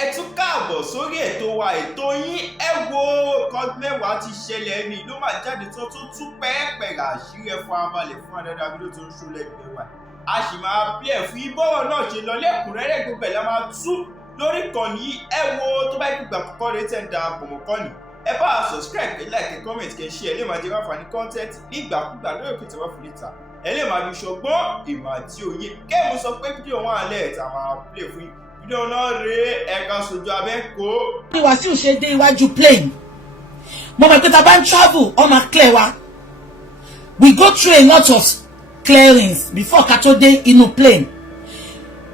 ẹ tún káàbọ̀ sórí ètò wa ètò yín ẹ wo nǹkan mẹ́wàá ti ṣẹlẹ̀ ní ló máa jáde tó tún pẹ́ẹ́pẹ̀rẹ̀ àṣírí ẹ̀fọ́ abalẹ̀ fún àdáda bí ló tó ń ṣó lẹ́gbẹ̀ẹ́ wa a sì máa bí ẹ̀ fún ibọ̀wọ̀ náà ṣe lọ lẹ́kùnrẹ́rẹ́ gbogbo ẹ̀ la máa tú lórí ìkànnì yìí ẹ wo tó bá gbígbà kọ́kọ́ rẹ tẹ̀ ń da pọ̀mọ́kọ́ ni ẹ bá a subscribe ẹ like comment kẹ share ẹ lè máa jẹ ráfà ní content nígbàkúgbà lórí òkè tí wọ́n fi níta ẹ lè máa fi ṣọgbọ́n ìmọ̀ àti òye kẹ́ẹ̀mú sọ pé fídíò wọn àlẹ́ ẹ̀ tá a máa play fún yín fídíò náà rèé ẹ̀ka sojú abẹ́ kó. bí Wasiu ṣe dé iwájú plane mo mọ̀ pé tá a bá ń travel ó máa clear wa we go through a lot of clearings before ká tó dé inú plane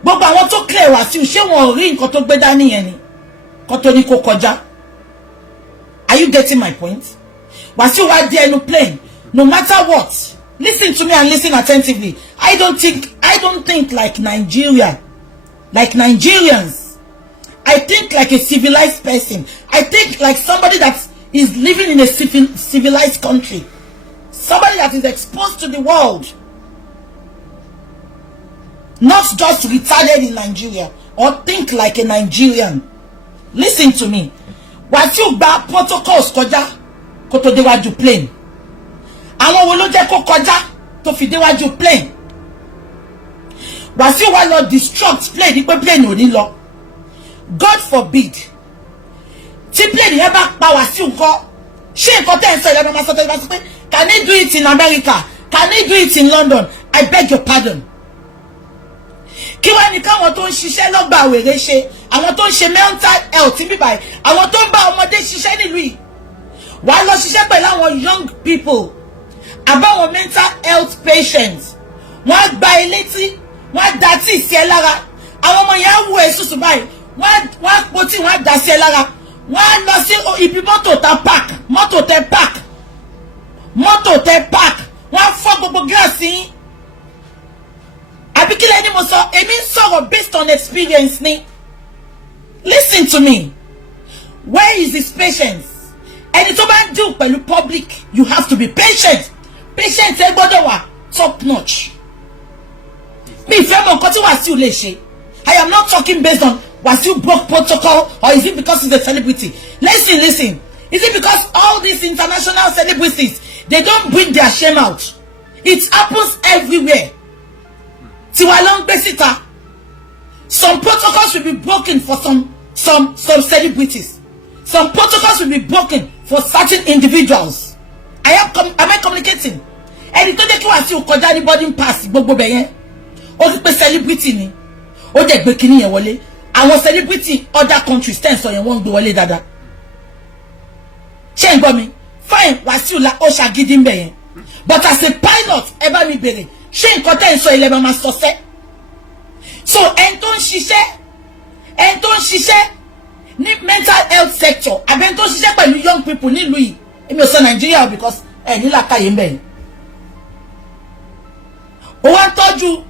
gbogbo àwọn tó clear Wasiu ṣé wọn ò rí nǹkan tó gbé dání yẹn ni kó tó ní kó kọjá. Are you getting my point? Wasiu wá dé inú plane no matter what listen to me and listen attentively. I don't think like Nigeria, like Nigerians. I think like a civilized person. I think like somebody that is living in a civilized country, somebody that is exposed to the world, not just retarded in Nigeria, or think like a Nigerian. Listen to me. Wasiu gba protocols kọjá kó tó déwájú plane. Àwọn wo ló jẹ́ kó kọjá tó fi déwájú plane? Wasiu wá lọ destruct plane ní pé plane ò ní lọ. God forbid. Tí plane yẹn bá pa Wasiu ńkọ́, ṣé nǹkan tẹ́ ń sọ ìlànà máa sọ tẹ́lẹ̀ bá sọ pé can he do it in America? Can he do it in London? I beg your pardon. Kí wá ní káwọn tó ń ṣiṣẹ́ lọ́gbà wèrè ṣe, àwọn tó ń ṣe mental health bíbáyìí, àwọn tó ń bá ọmọdé ṣiṣẹ́ nílùú yìí, wàá lọ ṣiṣẹ́ pẹ̀lú àwọn young people, àbáwọn mental health patients, wọ́n á gba ilé tí, wọ́n á da tí sí ẹ lára, àwọn ọmọ yẹn á wú èsùsù báyìí, wọ́n á po tí wọ́n á da sí ẹ lára, wọ́n á lọ sí ibi mọ́tò tẹ park, wọ́n á fọ́ gbogbo gíláàsì yín. Àbí kí lẹ́ni mo sọ, èmi ń sọ̀rọ̀ based on experience ni. Listen to me. Where is his patience? Ẹni tó bá ń deal pẹ̀lú public, you have to be patient. Patient ẹ gbọ́dọ̀ wà top notch. Mi ìfẹ́ mọ̀ nǹkan tí Wasiu lè ṣe. I am not talking based on Wasiu broke protocol or is it because he's a celebrity? Listen. Is it because all these international celebrities, they don't bring their shame out? It happens everywhere. Tiwa ló ń gbé síta. Some protocols will be broken for some celebrities. Some protocols will be broken for certain individuals. Am I communicating? Ẹni tó jẹ́ kí Wasiu kọjá ní boarding pass gbogbo bẹ̀ yẹn. Ó rí pé celebrity ni. Ó dẹ̀ gbé kíní yẹn wọlé. Àwọn celebrity other countries tẹ́ ń sọ yẹn wọ́n ń gbé wọlé dáadáa. Ṣé ń gbọ́ mi? Fine, Wasiu la ó ṣàgídí ń bẹ̀ yẹn. But as a pilot, ẹ bá mi bèrè. Ṣé nǹkan tẹ́ ń sọ ilẹ̀ máa sọ sẹ́? So ẹni tó ń ṣiṣẹ́ ní mental health sector àbí ẹni tó ń ṣiṣẹ́ pẹ̀lú young people nílùú yìí, èmi ò sọ Nàìjíríà because ẹ̀ ní làkàyè ń bẹ̀ yìí. Ó wá ń tọ́jú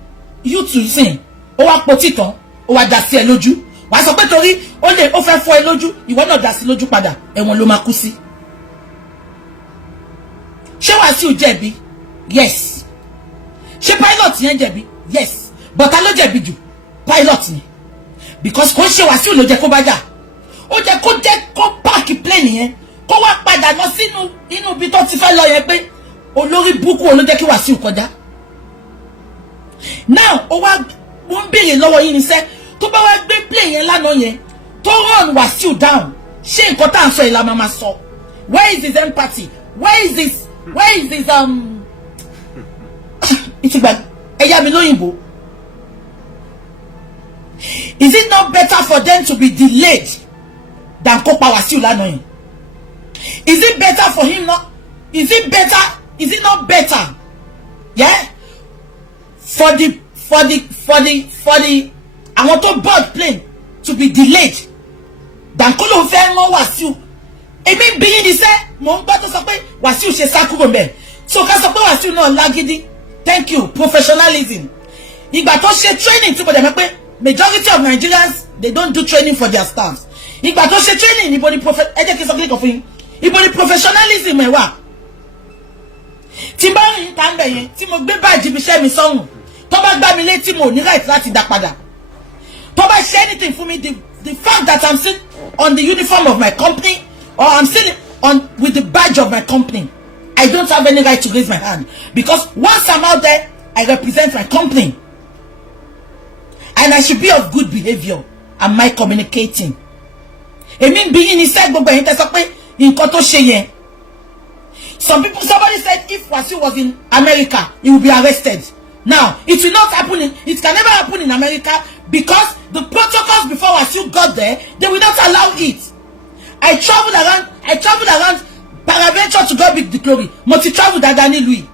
youth sìn, ó wá po títàn, ó wá dà sí ẹ lójú. Wàá sọ pé torí ó fẹ́ fọ́ ẹ lójú, ìwọ náà dà sí lójú padà, ẹ̀wọ̀n ló máa kú sí. Ṣé Wasiu jẹ̀bi? Yes. Ṣé pilot yẹn jẹ̀bi? Yes. But ta ló jẹ̀bi jù? Pilot ni. Because kò ṣe Wasiu ló jẹ́ kó bá jà. Ó jẹ́ kó park plane yẹn, kó wá padà lọ sínú ibi tó ti fẹ́ lọ yẹn pé olórí búkú ló jẹ́ kí Wasiu kọjá. Now wọ́n béèrè lọ́wọ́ yín níṣẹ́ tó bá wá gbé plane yẹn lánàá yẹn tó run Wasiu down. Ṣé nǹkan tá à ń sọ ìlà máa sọ? Where is his empathy? Where is this ìtìgbà ẹ̀yà mi lóyìnbó? Is it not better for them to be delayed than kó pa Wasiu lánàá yẹn? Is it better for him not? Is it not better? Yeah? For the àwọn tó board plane to be delayed than kó ló fẹ́ rán Wasiu. Èmi bí yín ní sẹ́, mò ń gbọ́ tó sọ pé Wasiu ṣe sá kúrò mbẹ̀. So ká sọ pé Wasiu náà lágídí. Thank you, professionalism. Ìgbà tó ṣe training tí mo dẹ̀ mọ̀ pé majority of Nigerians, they don't do training for their staffs. Ìgbà tó ṣe training níbo ni ẹ jẹ́ kí n sọ kílíkọ̀ fún yín. Ibo ni professionalism ẹ̀ wà? Tí bá rìn ká ń bẹ̀ yẹn, tí mo gbé báàjì ibi iṣẹ́ mi sọ́hùn, tó bá gbá mi létí mo ní right láti dá padà. Tó bá ṣe anything fún mi, the fact that I'm still on the uniform of my company, or I'm still on with the badge of my company, I don't have any right to raise my hand, because once I'm out there, I represent my company, and I should be of good behavior. Am I communicating? Being inside somebody said if Wasiu was in America, he would be arrested. Now, it will not happen. It can never happen in America, because the protocols before Wasiu got there, they will not allow it. I traveled around Paraventure to go big the glory. Multi traveled at Danny Louis.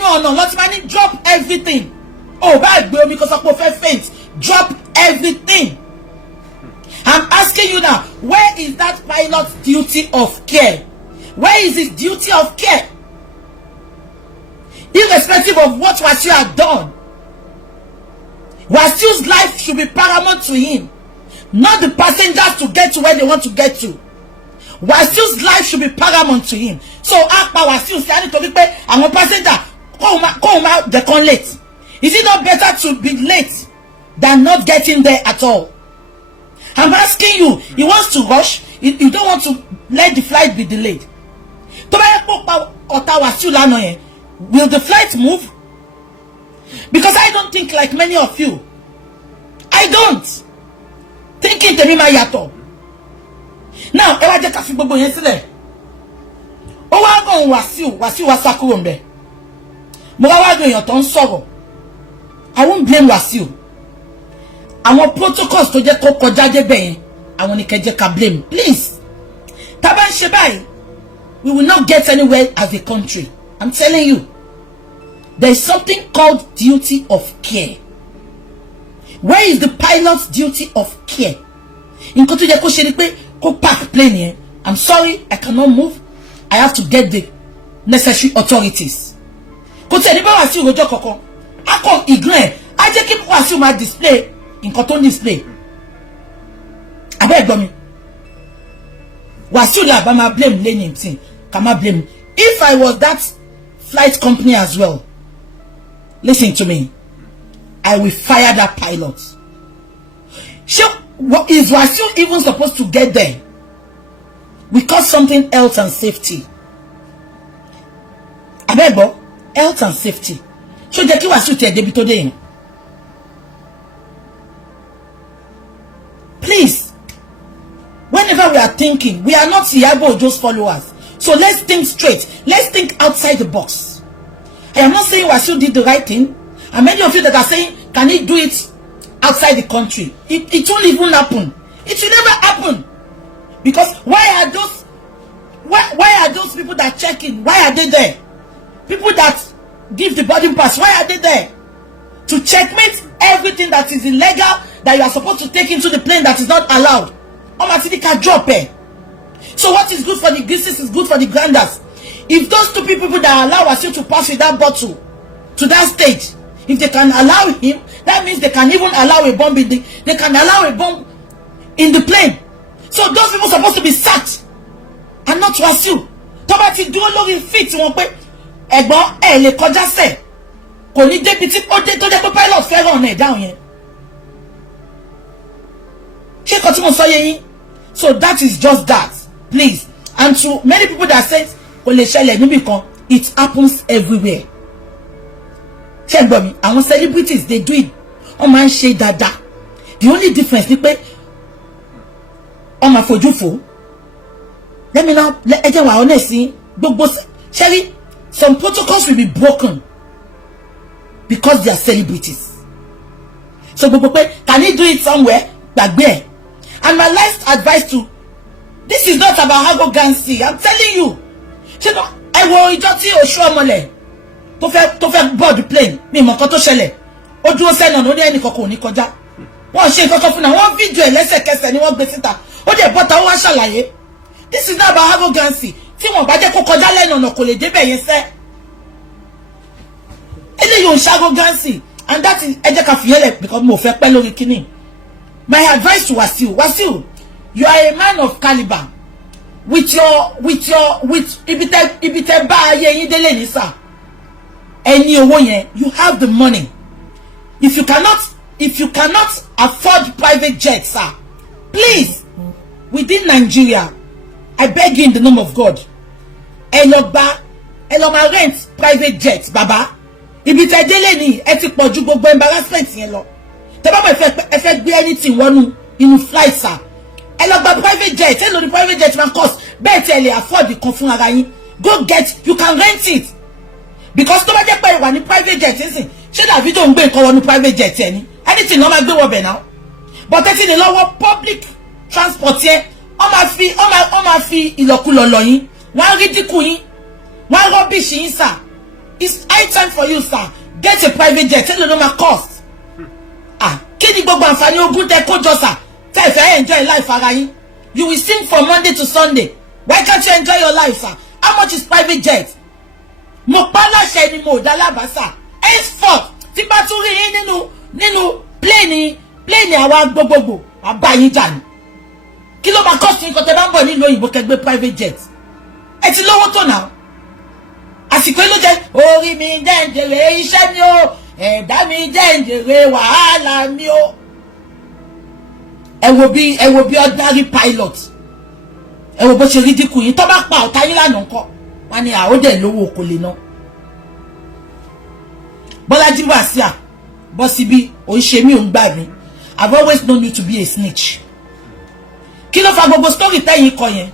No, not money. Drop everything. Oh, bad boy, because of perfect faint. Drop everything. I'm asking you now, where is that pilot's duty of care? Where is his duty of care? Irrespective of what Wasiu had done, Wasiu's life should be paramount to him, not the passengers to get to where they want to get to. Wasiu's life should be paramount to him. So after Wasiu say, I need to be paid, and a passenger come out, they come late. Is it not better to be late than not getting there at all? I'm asking you, he wants to rush, you don't want to let the flight be delayed. Will the flight move? Because I don't think like many of you. I don't. Thinking to me my yato. Now, ewa je ka fi gbogbo yen sile. O wa gan Wasiu wa sakuro nbe. Mo wa gan eyan to nsoro. I won't blame Wasiu. Àwọn protocols to je ko kọjá de be yen, àwọn ni ke je ka blame. Please. Tá bá ń ṣe báyìí, we will not get anywhere as a country. I'm telling you. There is something called duty of care. Where is the pilot's duty of care? In koto je ko se ni pe ko park plane here. I'm sorry, I cannot move. I have to get the necessary authorities. Ko se ni ba Wasiu rojo kokon. A ko ignore. A je ki Wasiu ma display in koto display. Abe gbo mi. Wasiu la ba ma blame lenin thing. Can ma blame. If I was that flight company as well, listen to me, I will fire that pilot. What is Wasiu even supposed to get there? We call something health and safety. Abebo, health and safety. So je ki Wasiu te debito de. Please, whenever we are thinking, we are not Iyabo Ojo's followers. So let's think straight. Let's think outside the box. I am not saying Wasiu did the right thing. And many of you that are saying, can he do it outside the country? It won't even happen. It will never happen. Because why are those people that check in? Why are they there? People that give the boarding pass, why are they there? To checkmate everything that is illegal that you are supposed to take into the plane that is not allowed. Omatika drop it. So what is good for the geese is good for the granders. If those two people that allow Wasiu to pass with that bottle to that stage, if they can allow him, that means they can even allow a bomb in they can allow a bomb in the plane. So those people are supposed to be sacked and not Wasiu. Tobati do lori fit won pe egbon e le kọjá se. Kò ní débi tí ó dé tó jẹ́ pé pilot fẹ́ run e down yẹn. Ṣé kò tí mo sọ yé yín? So that is just that. Please. And to many people that say kò lè ṣẹlẹ̀ níbì kan, it happens everywhere. Check me. Àwọn celebrities, they do it. On man ṣe dada. The only difference is pé on ma fojú fo. Let me now ẹ jẹ́ wá honest sí gbogbo Sherry, some protocols will be broken because they are celebrities. So gbogbo pé can he do it somewhere? Gbàgbé ẹ̀. And my last advice to this is not about arrogancy. I'm telling you. Ṣé no ẹ wo ìjọ tí Oṣù Ọmọlẹ̀ tó fẹ́ board plane mi mọ̀ kan tó ṣẹlẹ̀. Ó dúró sẹ́nà ní ẹnì kankan ò ní kọjá. Wọ́n ṣe nǹkan kan fún na wọ́n fídíò ẹ̀ lẹ́sẹ̀kẹsẹ̀ ni wọ́n gbé síta. Ó dẹ̀ bọ́ta ó wá ṣàlàyé. This is not about arrogancy. Tí wọ́n bá jẹ́ kó kọjá lẹ́nu ọ̀nà kò lè débẹ̀ yẹn sẹ́. Eléyìí ò ń ṣe arrogancy. And that is ẹ jẹ́ ká fìyẹ́lẹ̀ because mo fẹ́ pẹ́ lórí kíní. My advice to Wasiu, you are a man of caliber. With ibite ba ayé yín délé ní sà. Ẹni owó yẹn, you have the money. If you cannot if you cannot afford private jets, sir, please, within Nigeria, I beg you in the name of God, Eloma rent private jets, baba. Ibi tẹ́ délé ni ẹ ti pọ̀jù gbogbo embarrassment yẹn lọ. Tẹ́ bá ẹ fẹ́ gbé anything wọnú inú flight, sir. Eloma private jet, ẹ lọ ní private jet man cost. Bet ẹ lè afford kan fún ara yín. Go get, you can rent it. Because tó bá jẹ́ pé wà ní private jet yẹn, ṣé Davido ń gbé nǹkan wọnú private jet yẹn ni? Anything ló máa gbé wọbẹ̀ now. But ẹ ti lè lọ́wọ́ public transport yẹn, ó máa fi ìlọkulọ̀ lọ yín. Wọ́n ridicule yín. Wọ́n rubbish yín, sir. It's high time for you, sir. Get a private jet. Tell you no more cost. Kí ni gbogbo àǹfààní ogún tẹ́ kó jọ, sir? Tẹ́ fẹ́ enjoy life ara yín. You will sing from Monday to Sunday. Why can't you enjoy your life, sir? How much is private jet? Mo pa láṣẹ ni mo dá lábàá, sir. Henceforth, tí bá tún rí yín nínú plane àwa gbogbogbò, àbá yín jà ní. Kí ló máa cost yín kó tẹ́ bá ń bọ̀ nílùú òyìnbó kẹ́ gbé private jet? Ẹ ti lówó tó náà. Àsìkò ló jẹ́ orí mi jẹ́ǹjẹ̀rẹ̀ iṣẹ́ mi o, ẹ̀dá mi jẹ́ǹjẹ̀rẹ̀ wàhálà mi o. Ẹ wo bí ordinary pilot. Ẹ wo bó ṣe ridicule yín tó bá pa ọ̀tá yín lánàá ńkọ́. Wọ́n ní àódẹ̀ lówó kò lè ná. Bọ́lájí Wasiu, bọ́ síbí, ò ń ṣe mí ò ń gbà mí. I've always known you to be a snitch. Kí ló fa gbogbo story tẹ́yìn kọ yẹn?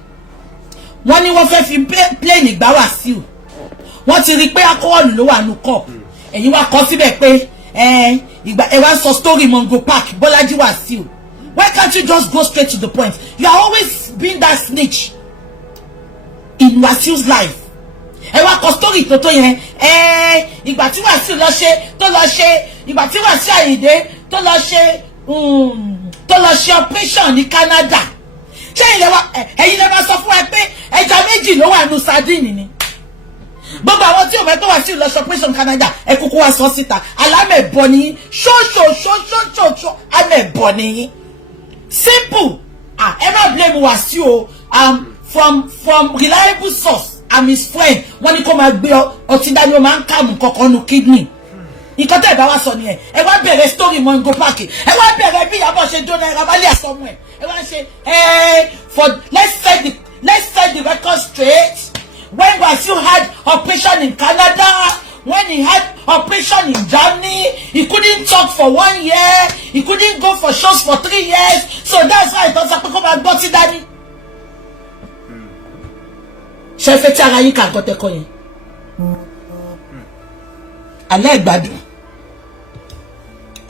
Wọ́n ní wọ́n fẹ́ fi plane gbá Wasiu. Wọ́n ti rí pé alcohol ló wà nínú cup. Ẹ̀yin wá kọ síbẹ̀ pé ìgbà ẹ wá sọ story Mongo Park Bọ́lájí Wasiu. Why can't you just go straight to the point? You are always being that snitch in Wasiu's life. Ẹ wá kọ story tó yẹn ìgbà tí Wasiu ìgbà tí Wasiu Ayinde tó lọ ṣe operation ní Canada. Ṣé ẹ̀yin lè wá sọ fún wa pé ẹja méjì ló wà nínú sardine ni? Gbogbo àwọn tí o mọ̀ pé Wasiu lọ operation Canada ẹ kúkú wá sọ síta alámẹ̀bọ ni ṣó amẹ̀bọ ni. Simple. Ẹ má blame Wasiu from reliable source. I'm his friend. Wọ́n ní kó máa gbé ọtí dání ó máa ń kàmù kankan nu kidney. Nǹkan tẹ́ ẹ bá wá sọ nìyẹn. Ẹ wá bẹ̀rẹ̀ story Mongo Park. Ẹ wá bẹ̀rẹ̀ bí Iyabo ṣe jóná ẹ rabalẹ̀ àsọmú ẹ̀. Ẹ wá ṣe let's set the record straight. When Wasiu had operation in Canada, when he had operation in Germany, he couldn't talk for 1 year, he couldn't go for shows for 3 years, so that's why he thought that people had got it, daddy. Ṣé fẹ́ tí ara yín kà nǹkan tẹ́kọ̀ yẹn? Alẹ́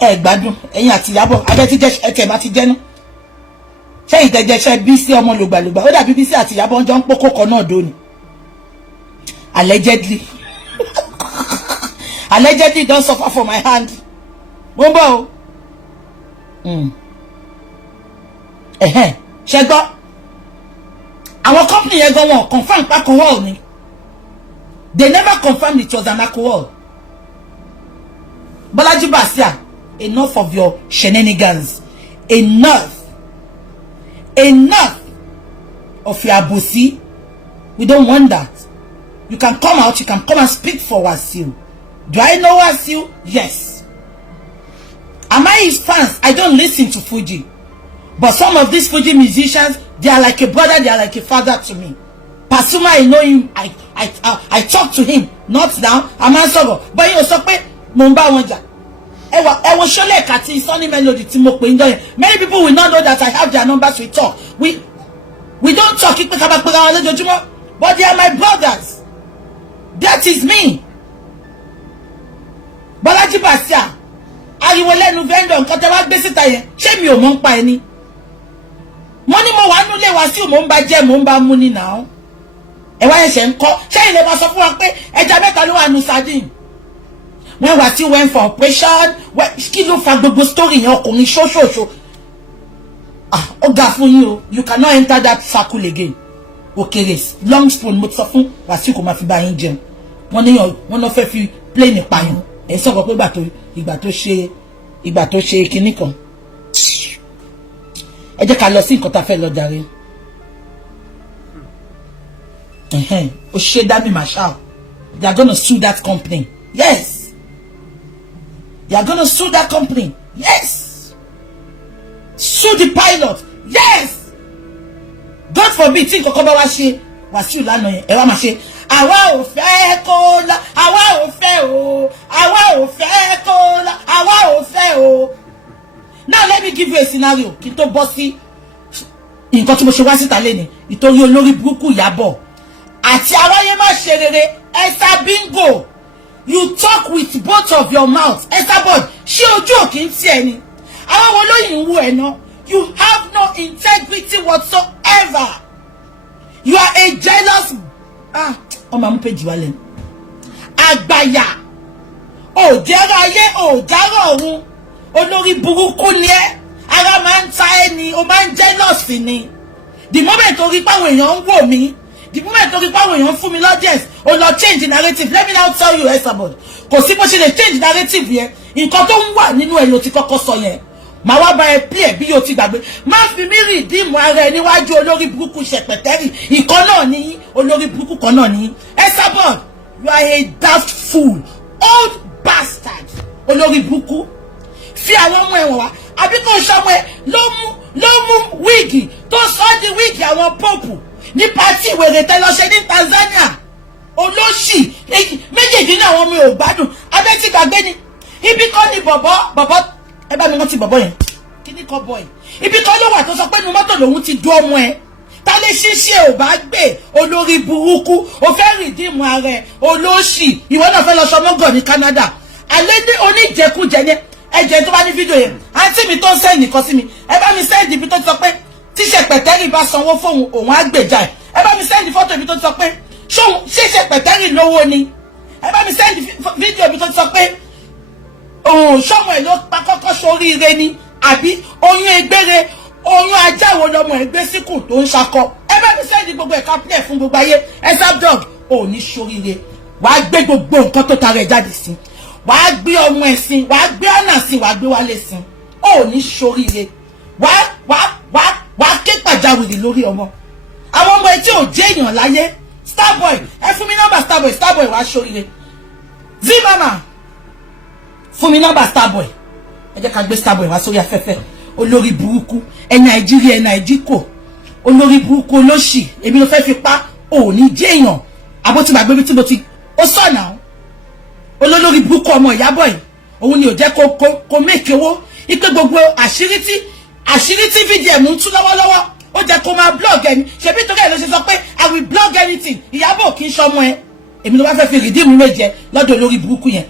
ẹ̀gbádùn, ẹ̀yin àti Iyabo, abẹ́ ti jẹ́ ẹ̀tẹ̀ bá ti jẹ́nu. Ṣé ìtẹ̀jẹ̀ṣẹ́ bí sí ọmọ lògbàlògbà, ó dàbí bí sí àti Iyabo ń jọ ń pọ́kọ́ kan náà dóni. Allegedly don't suffer for my hand. Bombo. Ṣé gbọ́? Our company yẹn gan wọn confirm alcohol ni. They never confirmed it was an alcohol. Bọ́lájí Wasiu, enough of your shenanigans. Enough of your abusi. We don't want that. You can come out, you can come and speak for Wasiu. Do I know Wasiu? Yes. Am I his fans? I don't listen to Fuji. But some of these Fuji musicians, they are like a brother, they are like a father to me. Pasuma, I know him, I talk to him. Not now, I'm answerable. But you also pay Mumba Wanja. I will show like a Sunny Melody Timo. Many people will not know that I have their numbers. We talk. We don't talk, but they are my brothers. That is me. Bọ́lájí Wasiu, ariwo lẹ́nu vendor nǹkan tẹ́ wá gbé síta yẹn, ṣé mi ò mọ̀ ń pa ẹni? Mo ní mo wà nulẹ̀ Wasiu mo ń bá jẹ́ mo ń bá mú ní now. Ẹ wá ẹ̀ṣẹ̀ ń kọ́, ṣé ilé máa sọ fún wa pé ẹja mẹ́ta ló wà nù sardine? When Wasiu went for operation, kí ló fa gbogbo story yẹn ọkùnrin ṣóṣòṣò? Ó ga fún yín o, you cannot enter that circle again. Okere long spoon mo sọ fún Wasiu kò máa fi bá yín jẹun. Wọ́n lọ fẹ́ fi plane pààyàn. Ẹ sọ̀rọ̀ pé ìgbà tó ṣe kinní kan. Ẹ jẹ́ ká lọ sí nǹkan tá fẹ́ lọ jàre. O ṣe Dami Marshal. They are going to sue that company. Yes. They are going to sue that company. Yes. Sue the pilot. Yes. God forbid tí nǹkan bá wá ṣe Wasiu lánàá yẹn ẹ wá máa ṣe àwa ò fẹ́ kó lọ, àwa ò fẹ́ o, àwa ò fẹ́ kó lọ, àwa ò fẹ́ o. Now let me give you a scenario kí n tó bọ́ sí nǹkan tí mo ṣe wá síta lẹ́ni ìtorí olórí burúkú Iyabo àti aráyé má ṣe rere. Esa bingo, you talk with both of your mouth. Esa boy, ṣé ojú ò kì í tì ẹ́ ni? Àwọn wo ló yìn wú ẹ náà? You have no integrity whatsoever. You are a jealous ọmọ mú péjì wálẹ̀. Àgbàyà ò jẹ́rọ ayé ò járọ̀ ọ̀run. Olórí burúkú ni ẹ́. Ara máa ń ta ẹ́ ni, o máa ń jealous ni. The moment tó rí páwọn èèyàn ń wò mí, the moment tó rí páwọn èèyàn ń fún mi l'audience, o lọ change the narrative. Let me now tell you, Esabod, kò sí bó ṣe lè change narrative yẹn. Nǹkan tó ń wà nínú ẹ̀ ló ti kọ́kọ́ sọ yẹn. Màá wá bá ẹ play bí yóò ti gbàgbé. Má fi mí rí ìdíìmù ara ẹ níwájú olórí burúkú ṣẹpẹtẹ́rì. Ìkan náà ni olórí burúkú kan náà ni. Esabod, you are a daft fool, old bastard. Olórí burúkú. Fi àwọn ọmọ ẹ̀wọ̀n wá. Àbí kò ṣọmọ ẹ ló mú wíìgì tó sọ di wíìgì àwọn pọ́pù ní pàtí ìwèrè tẹ́lọ́ṣẹ́ ní Tanzania. Olóṣì méjèèjì náà àwọn ọmọ ò gbádùn. Abẹ́ ti gbàgbé ni. Ibi kan ni bọ̀bọ̀ ẹ bá mi rántí bọ̀bọ̀ yẹn. Kí ni kọ́ bọ̀ yìí? Ibi kan ló wà tó sọ pé inú mọ́tò lòun ti dú ọmọ ẹ. Tálé ṣíṣe ò bá gbé olórí burúkú. O fẹ́ rìdíìmù ara ẹ. Olóṣì. Ìwọ náà fẹ́ lọ ṣọmọ́gọ̀ ní Canada. Àlẹ́ ní oníjẹkújẹ yẹn. Ẹjẹ tó bá ní fídíò yẹn. Àǹtí mi tó ń sẹ́yìn nìkan sí mi. Ẹ bá mi sẹ́yìn ibi tó ti sọ pé tíṣe pẹ̀tẹ́rì bá sanwó fóun òun á gbèjà ẹ̀. Ẹ bá mi sẹ́yìn fọ́tò ibi tó ti sọ pé ṣíṣe pẹ̀tẹ́rì lówó ni. Ẹ bá mi sẹ́yìn fídíò ibi tó ti sọ pé ṣọ́mọ ẹ̀ ló pa kọ́kọ́ sóríire ni. Àbí oyún egbére, oyún ajáwo lọmọ ẹ̀ gbé síkùn tó ń ṣakọ. Ẹ bá mi sẹ́yìn gbogbo ẹ̀ka plẹ̀ fún gbogbo ayé. Esabod ò ní sóríire. Wàá gbé gbogbo nǹkan tó tara ẹ̀ jáde sí. Wàá gbé ọmọ ẹ̀sìn, wàá gbé ọ̀nà sí, wàá gbé wálé sí. Ó ní ṣoríire. Wàá ké pàjáwìrì lórí ọmọ. Àwọn ọmọ ẹ tí ò jẹ́ èèyàn láyé. Starboy, ẹ fún mi nọ́mbà Starboy wàá ṣoríire. Zimama, fún mi nọ́mbà Starboy. Ẹ jẹ́ ká gbé Starboy wá sórí afẹ́fẹ́. Olórí burúkú, ẹ Nàìjíríà, ẹ Nàìjíkò. Olórí burúkú olóṣì, èmi ló fẹ́ fi pa, ò ní jẹ́ èèyàn. Àbó ti gbàgbé bí tí mo ti, ó sọ̀nà o. Olórí burúkú ọmọ Iyabo yìí òun ni ò jẹ́ kó make owó. Ipe gbogbo àṣírí tí VDM ń tú lọ́wọ́lọ́wọ́ ó jẹ́ kó máa blog ẹni. Ṣebí torí ẹ̀ ló ṣe sọ pé I will blog anything. Iyabo kì í ṣọmọ ẹ. Èmi ló bá fẹ́ fi rìdíìmù méje lọ́dọ̀ olórí burúkú yẹn.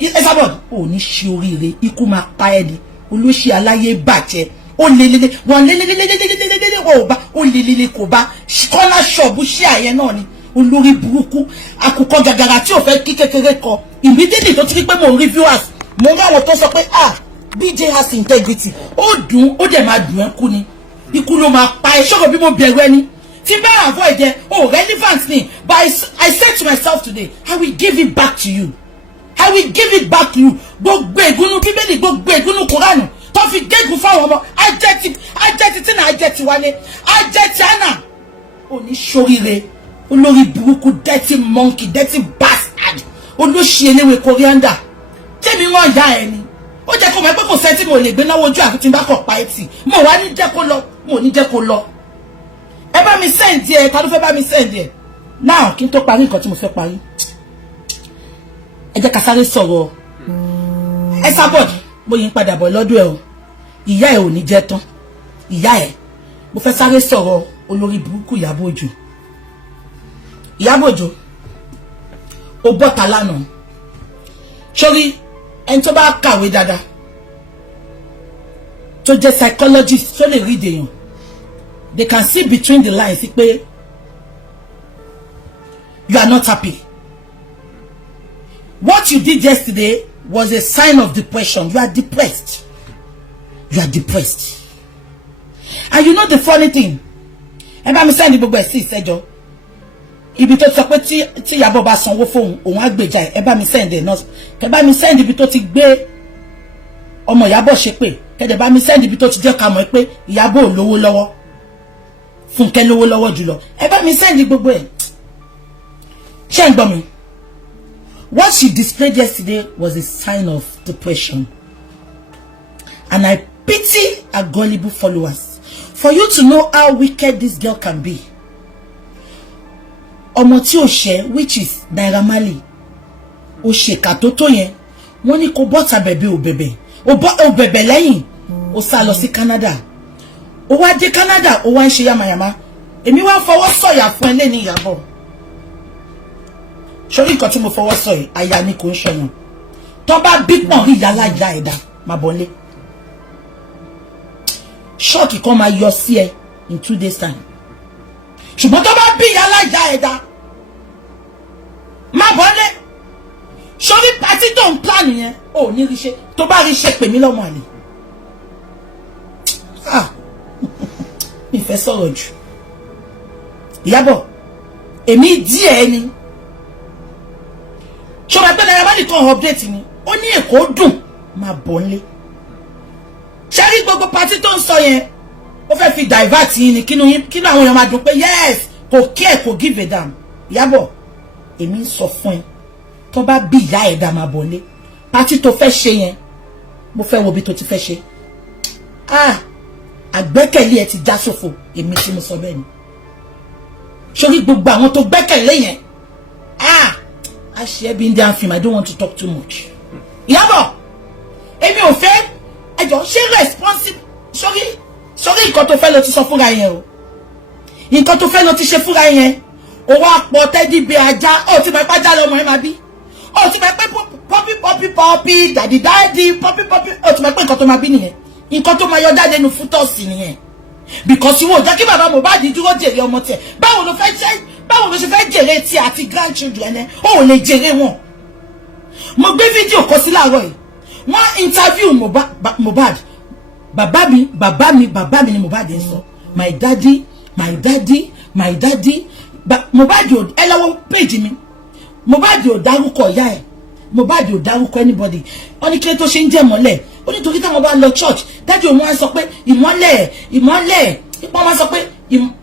Esabod ò ní ṣe oríire, ikú máa pa ẹ́ ni. Olóṣì aláyé bàjẹ́. Ó lelele wọn lelelelelelelelele wọn ò bá ó lelele kò bá kọ́lá ṣọ̀bù ṣí àyẹ náà ni. Olórí burúkú àkùkọ gàgàrà tí ò fẹ́ kí kékeré kọ. Immediately tó ti rí pé mo rí viewers mo rí àwọn tó sọ pé BJ has integrity. Ó dùn ó dẹ̀ máa dùn ẹ́ kú ni. Ikú ló máa pa ẹ́ ṣọ́kọ̀ bí mo bẹ̀rù ẹni. Tí bá avoid ẹ relevant ni. But I said to myself today, I will give it back to you. I will give it back to you. Gbogbo ègúnú Bíbélì, gbogbo ègúnú Kùránù tó fi gégùn fáwọn ọmọ. Ajẹ́tì tí náà ajẹ́tì wálé. Ajẹ́tì àná. Ò ní ṣoríire. Olórí burúkú dirty monkey, dirty bastard. Olóṣì eléwé koriander. Tẹ́mi wọ́n ya ẹ ni. Ó jẹ́ kó mọ̀ pé kò sẹ́tí mo lè gbé náwó ojú àfi tí n bá kọ̀ pa ẹtì. Mo wá ní jẹ́ kó lọ, mo ní jẹ́ kó lọ. Ẹ bá mi send ẹ, ta ló fẹ́ bá mi send ẹ? Now kí n tó parí nǹkan tí mo fẹ́ parí. Ẹ jẹ́ ká sáré sọ̀rọ̀. Esabod, mo yín padà bọ̀ lọ́dọ̀ ẹ o. Ìyá ẹ ò ní jẹ́ tán. Ìyá ẹ. Mo fẹ́ sáré sọ̀rọ̀ olórí burúkú Iyabo Ojo. Iyabo Ojo, ó bọ́ta lánàá. Sórí ẹni tó bá kàwé dáadáa tó jẹ́ psychologist tó lè read èèyàn, they can see between the lines pé you are not happy. What you did yesterday was a sign of depression. You are depressed. You are depressed. And you know the funny thing, ẹ bá mi send gbogbo ẹ̀ sí ìṣẹ́jọ́. Ibi tó sọ pé tí Iyabo bá sanwó fóun òun á gbèjà ẹ bá mi send ẹ náà. Kẹ bá mi send ibi tó ti gbé ọmọ Iyabo ṣépè. Kẹ bá mi send ibi tó ti jẹ́ ká mọ̀ pé Iyabo ò lówó lọ́wọ́. Fúnkẹ́ lówó lọ́wọ́ jùlọ. Ẹ bá mi send gbogbo ẹ̀. Ṣé ń gbọ́ mi? What she displayed yesterday was a sign of depression. And I pity her gullible followers. For you to know how wicked this girl can be. Ọmọ tí ó ṣe, which is Naira Marley. Ó ṣe kàtótó yẹn. Wọ́n ní kó bọ́ta bẹ̀bẹ̀ ò bẹ̀bẹ̀. Ó bẹ̀bẹ̀ lẹ́yìn. Ó sá lọ sí Canada. Ó wá dé Canada, ó wá ń ṣe yamayama. Èmi wá fọwọ́ sọ̀yà fún ẹ lẹ́ni Iyabo. Sórí nǹkan tí mo fọwọ́ sọ yìí, aya ni kò ń ṣọyàn. Tó bá bí pọ̀n rí ìyá láyà ẹ̀dá, máa bọ̀ lé. Ṣọ́ọ̀kì kan máa yọ sí ẹ in 2 days time. Ṣùgbọ́n tó bá bí ìyá láyà ẹ̀dá, máa bọ̀ lé. Sórí pàtí tó ń plan yẹn, ò ní rí ṣe. Tó bá rí ṣe pè mí lọ́mọ àlè. Mi fẹ́ sọ̀rọ̀ jù. Iyabo, èmi díẹ̀ ni. Ṣọba pé Naira Marley kan update ni. Ó ní Èkó dùn máa bọ̀ nlé. Ṣé rí gbogbo party tó ń sọ yẹn? Ó fẹ́ fi divert yín ni kínú àwọn èèyàn máa dùn pé yes, kò care, kò give a damn. Iyabo, èmi ń sọ fún ẹ. Tó bá bí ìyá ẹ̀dá máa bọ̀ nlé. Party tó fẹ́ ṣe yẹn, mo fẹ́ wo bí tó ti fẹ́ ṣe. Àgbẹ́kẹ̀lé ẹ ti já sófo, èmi tí mo sọ bẹ́ẹ̀ ni. Sórí gbogbo àwọn tó gbẹ́kẹ̀lé yẹn. I share be Indian film. I don't want to talk too much. Iyabo, èmi ò fẹ́ ẹjọ́ ṣe responsible. Sorry nǹkan tó fẹ́ lọ ti sọ fúnra yẹn o. Nǹkan tó fẹ́ lọ ti ṣe fúnra yẹn. Ó wá pọ̀ tẹ́dí bí ajá. Ó ti máa pàjá lọ́mọ ẹ máa bí. Ó ti máa pẹ́ poppy daddy poppy. Ó ti máa pẹ́ nǹkan tó máa bí nìyẹn. Nǹkan tó máa yọ jáde nu fútọ́ọ̀sì nìyẹn. Because ìwọ jẹ́ kí bàbá Mohbad dúró jèrè ọmọ tiẹ̀. Báwo ló ṣe fẹ́ jèrè tí àti grandchildren ẹ? Ó lè jèrè wọn. Mo gbé fídíò kan sí láàárọ̀ yìí. Wọ́n interview Mohbad. Bàbá mi ni Mohbad ń sọ. My daddy. Mohbad ò ẹ lọ́wọ́ page mi. Mohbad ò dárúkọ ìyá ẹ̀. Mohbad ò dárúkọ anybody. Ó ní kí ló tó ṣe ń jẹ́ mọ́lẹ̀. Ó ní torí táwọn bá lọ church, dájú òun wá sọ pé ìmọ́lẹ̀ ipò wọn sọ pé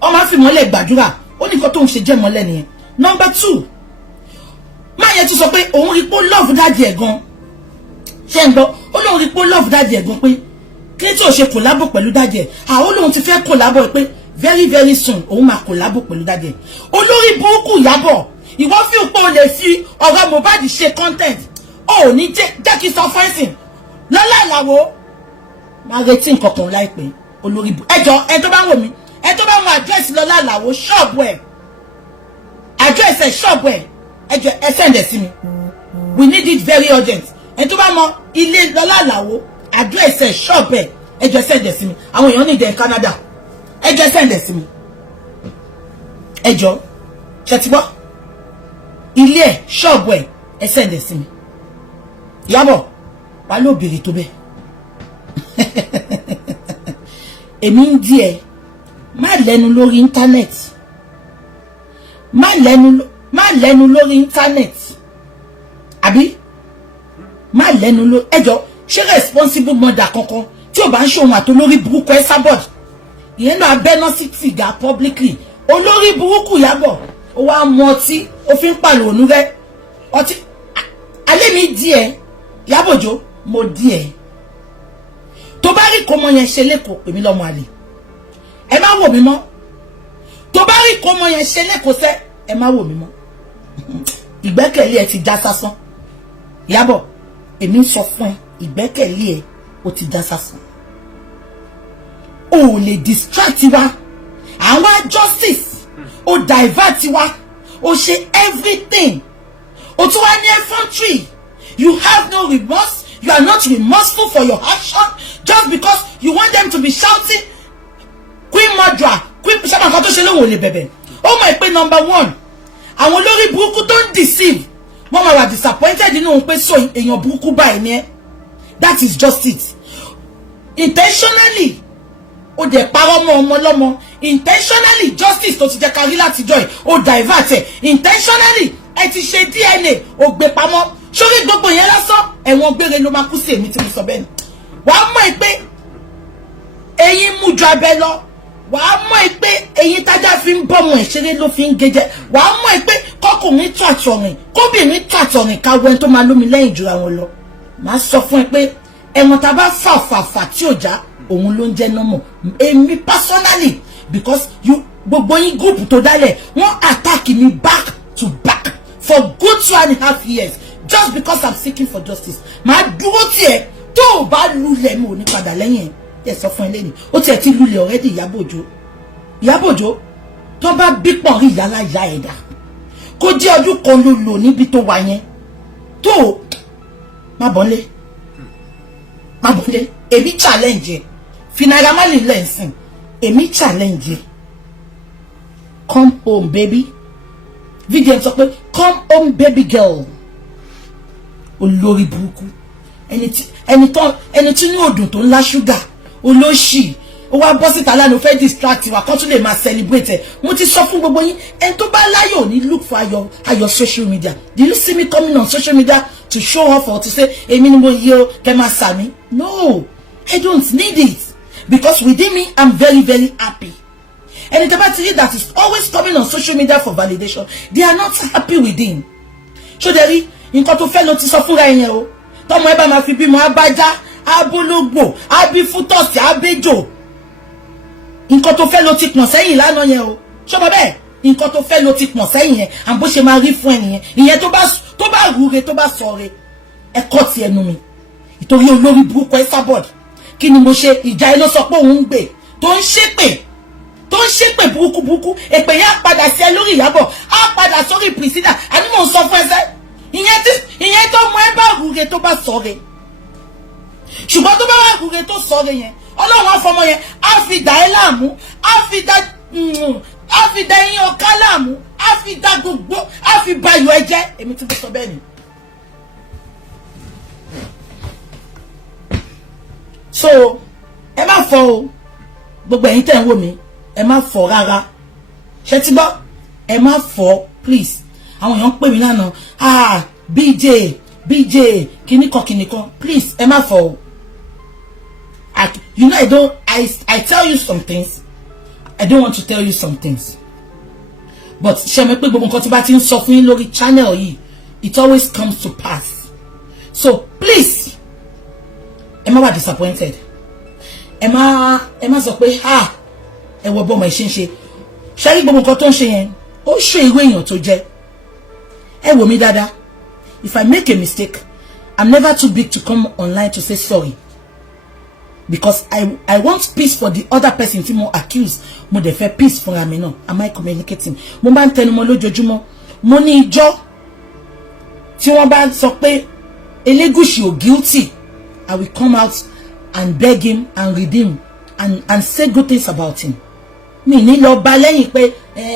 ọ máa fi ìmọ́lẹ̀ gbàdúrà. Ó ní nǹkan tó ń ṣe jẹ́ mọ́lẹ̀ nìyẹn. Number 2, máa yẹn tún sọ pé òun rí pé love dáàdì ẹ̀ gan. Ṣé ń gbọ́? Ó lóun rí pé love dáàdì ẹ̀ gan pé kí tí ò ṣe collabo pẹ̀lú dáàdì ẹ̀. Àwọn lóun ti fẹ́ collabo pé very very soon òun máa collabo pẹ̀lú dáàdì ẹ̀. Olórí burúkú Iyabo, ìwọ fi pé o lè fi ọ̀rọ̀ Mohbad ṣe content. Ó ní jẹ́ kí sọ fẹ́ǹsìn. Lọ́lá ìlàwó máa retí nǹkan kan láìpẹ́ olórí bu ẹjọ́ ẹ tó bá wò mí ẹ tó bá wọn àdírẹ́sì Lọ́lá ìlàwó ṣọ́ọ̀bù ẹ̀ àdírẹ́sì ẹ̀ ṣọ́ọ̀bù ẹ̀ ẹjọ́ ẹ send ẹ̀ sí mi, we need it very urgent. Ẹ tó bá mọ ilé Lọ́lá ìlàwó àdírẹ́sì ẹ̀ ṣọ́ọ̀bù ẹ̀ ẹjọ́ send ẹ̀ sí mi. Àwọn èèyàn ní ìdẹ̀ Canada ẹjọ́ send ẹ̀ sí mi ẹjọ́ ṣe ti gbọ́ ilé ẹ̀ ṣọ́ọ̀bù ẹ̀ send ẹ̀ sí mi. Iyabo, wà ló bèrè tó bẹ́ẹ̀. Èmi ń di ẹ má lẹ́nu lórí íńtánẹ́ẹ̀tì, má lẹ́nu lórí íńtánẹ́ẹ̀tì, àbí má lẹ́nu lórí ẹjọ́ ṣé responsible mother kankan tí ò bá ń ṣòwò àti olórí burúkú ẹ sábọ̀d ìyẹn náà abẹ́ná sí tìgà publicly. Olórí burúkú Iyabo, ó wá mú ọtí ó fi ń pàlò ònú rẹ ọtí alẹ́ mi di ẹ Iyabo Ojo, mo di ẹ. Tó bá rí kọ́mọ yẹn ṣe lẹ́kọ̀ọ́ pè mí lọ́mọ àlè, ẹ má wò mí mọ́. Tó bá rí kọ́mọ yẹn ṣe lẹ́kọ̀ọ́ sẹ́, ẹ má wò mí mọ́. Ìgbẹ́kẹ̀lé ẹ ti já sásán. Iyabo, èmi ń sọ fún ẹ, ìgbẹ́kẹ̀lé ẹ ó ti já sásán. O ò lè distract wa, àwọn justice o divert wa, o ṣe everything. O tún wá ní effrontery. You have no remorse. You are not remorseful for your action just because you want them to be shouting Queen Murderer, Queen Shama kan tó ṣe lóhùn olè bẹ̀bẹ̀. Ó mọ̀ pé number 1, àwọn olórí burúkú tó ń deceive wọ́n máa wà disappointed nínú pé so èèyàn burúkú báyìí ni ẹ́. That is just it. Intentionally ó dẹ̀ parọ́ mọ́ ọmọ lọ́mọ. Intentionally justice tó ti jẹ́ kárí látijọ́ ẹ̀ ó divert ẹ̀. Intentionally ẹ ti ṣe DNA ó gbé pamọ́. Sórí gbogbo yẹn lásán ẹ̀wọ̀n gbére ló máa kú sí èmi tí mo sọ bẹ́ẹ̀ ni. Wàá mọ̀ pé eyín mú ju abẹ lọ. Wàá mọ̀ pé eyín tájà fi ń bọ́mọ ìṣeré ló fi ń gejẹ. Wàá mọ̀ pé kọkùnrin tó àtọ̀rìn kóbìnrin tó àtọ̀rìn ká wẹ́n tó máa lómi lẹ́yìn ju àwọn lọ. Màá sọ fún ẹ pé ẹ̀wọ̀n tá bá fà tí ò já òun ló ń jẹ́ normal. Èmi personally, because you gbogbo yín group tó dálẹ̀ wọ́n attack me back to back for good 2.5 years just because I'm seeking for justice. Màá dúró tiẹ̀ tó o bá lulẹ̀ mi ò ní padà lẹ́yìn ẹ̀ sọ fún ẹ lẹ́yìn ó tiẹ̀ ti lulẹ̀ already. Iyabo Ojo tó bá bí pọ̀ rí ìyálà ìyá ẹ̀dá kó jẹ́ ọdún kan ló lò níbi tó wà yẹn tó má bọ́lé èmi challenge Naira Marley lẹ́sìn èmi challenge come home baby video sọ pé come home baby girl olórí burúkú ẹni tí ní òdùn tó ńlá ṣúgà olóṣì ó wá bọ́ síta lánàá fẹ́ distract wa kán tún lè máa celebrate ẹ̀. Mo ti sọ fún gbogbo yín ẹni tó bá láyò ní look for ayọ̀ social media. Do you see me coming on social media to show off or to say èmi ni mo yí o kẹ́ máa sà mí? No, I don't need it because within me I'm very very happy. And the battery that is always coming on social media for validation, they are not happy within. So there is nǹkan tó fẹ́ ló ti sọ fúnra yẹn o. Tọ́mọ ẹ bá máa fi bímọ abájá, abológbò, abífútọ̀sì, abéjò. Nǹkan tó fẹ́ ló ti pọ̀n sẹ́yìn lánàá yẹn o. Ṣé mo bẹ́ẹ̀? Nǹkan tó fẹ́ ló ti pọ̀n sẹ́yìn yẹn. À ń bó ṣe máa rí fún ẹnìyẹn. Ìyẹn tó bá rúre tó bá sọre. Ẹ kọ́ ti ẹnu mi. Ìtorí olórí burúkú ẹ sábọ̀dì. Kí ni mo ṣe? Ìjà ẹ ló sọ pé òun ń gbè. Tó ń ṣépè burúkú. Èpè yẹn á padà sí ẹ lórí Ìyábọ̀. Á padà sórí Priscilla. Àní mò ń sọ fún ẹsẹ̀. Ìyẹn tó mú ẹ bá rúre tó bá sọre. Ṣùgbọ́n tó bá wà rúre tó sọre yẹn. Ọlọ́run afọmọ yẹn á fi dà ẹ́ láàmú, á fi dà ẹyin ọ̀ká láàmú, á fi dà gbogbo, á fi ba ayọ̀ ẹ jẹ́. Èmi tí mo sọ bẹ́ẹ̀ ni. So ẹ má fọ o gbogbo ẹ̀yin tẹ́ ń wò mí ẹ má fọ rárá ṣé ti gbọ́ ẹ má fọ please. Àwọn èèyàn ń pè mí lánàá BJ kìnìkan please ẹ má fọ o. You know I tell you some things. I don't want to tell you some things. But ṣé me pé gbogbo nǹkan tí bá ti ń sọ fún yín lórí channel yìí, it always comes to pass. So please, ẹ má wá disappointed. Ẹ má sọ pé ẹ wo bọ́mọ ìṣe ń ṣe. Ṣé rí gbogbo nǹkan tó ń ṣe yẹn, ó ṣe ìwé èèyàn tó jẹ́. Ẹ wò mí dáadáa. If I make a mistake, I'm never too big to come online to say sorry. Because I want peace for the other person tí mo accuse. Mo dẹ̀ fẹ́ peace fúnra mi náà. Am I communicating? Mo máa ń tẹnumọ́ lójoojúmọ́. Mo ní ìjọ́ tí wọ́n bá sọ pé Elégùṣì ò guilty, I will come out and beg him and redeem and say good things about him. Mi ní lọ bá lẹ́yìn pé